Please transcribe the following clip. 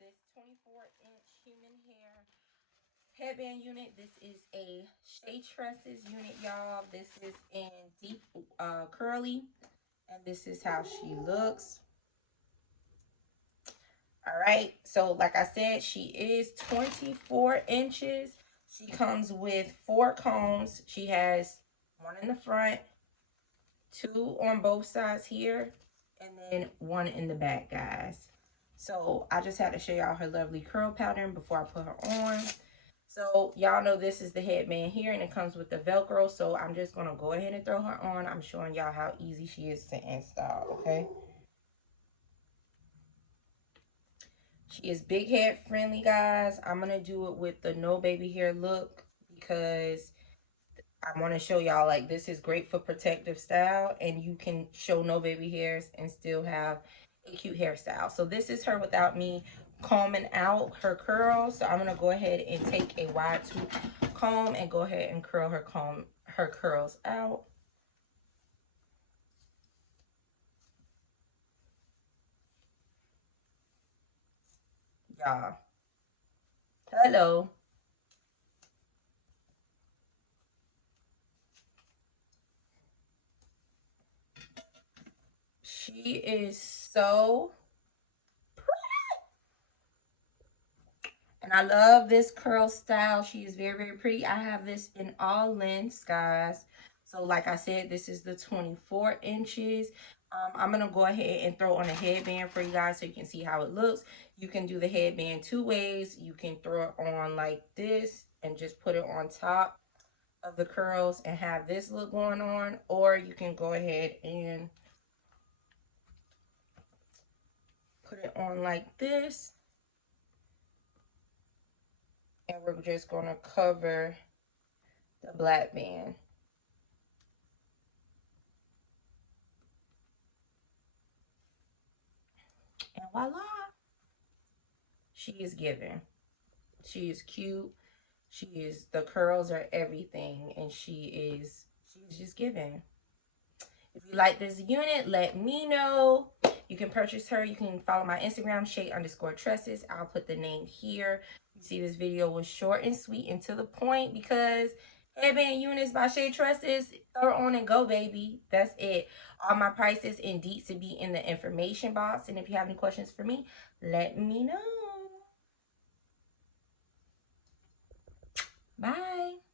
this 24-inch human hair headband unit. This is a Shay Tresses unit, y'all. This is in deep curly, and this is how she looks. All right, so like I said, she is 24 inches. She comes with 4 combs. She has one in the front, 2 on both sides here, and then 1 in the back, guys. So I just had to show y'all her lovely curl pattern before I put her on. So y'all know this is the headband here, and it comes with the Velcro. So I'm just gonna go ahead and throw her on. I'm showing y'all how easy she is to install, okay? She is big head friendly, guys. I'm gonna do it with the no baby hair look because I want to show y'all, like, this is great for protective style, and you can show no baby hairs and still have a cute hairstyle. So this is her without me combing out her curls. So I'm gonna go ahead and take a wide tooth comb and go ahead and curl her curls out. Y'all, hello. She is so, and I love this curl style. She is very, very pretty. I have this in all lengths, guys. So like I said, this is the 24 inches. I'm going to go ahead and throw on a headband for you guys so you can see how it looks. You can do the headband 2 ways. You can throw it on like this and just put it on top of the curls and have this look going on. Or you can go ahead and put it on like this. And we're just going to cover the black band. And voila, she is giving. She is cute. She is, the curls are everything, and she's just giving. If you like this unit, let me know. You can purchase her. You can follow my Instagram, Shay_Tresses. I'll put the name here. You see, this video was short and sweet and to the point because headband units by Shay Tresses, throw on and go, baby. That's it. All my prices and deets will be in the information box. And if you have any questions for me, let me know. Bye.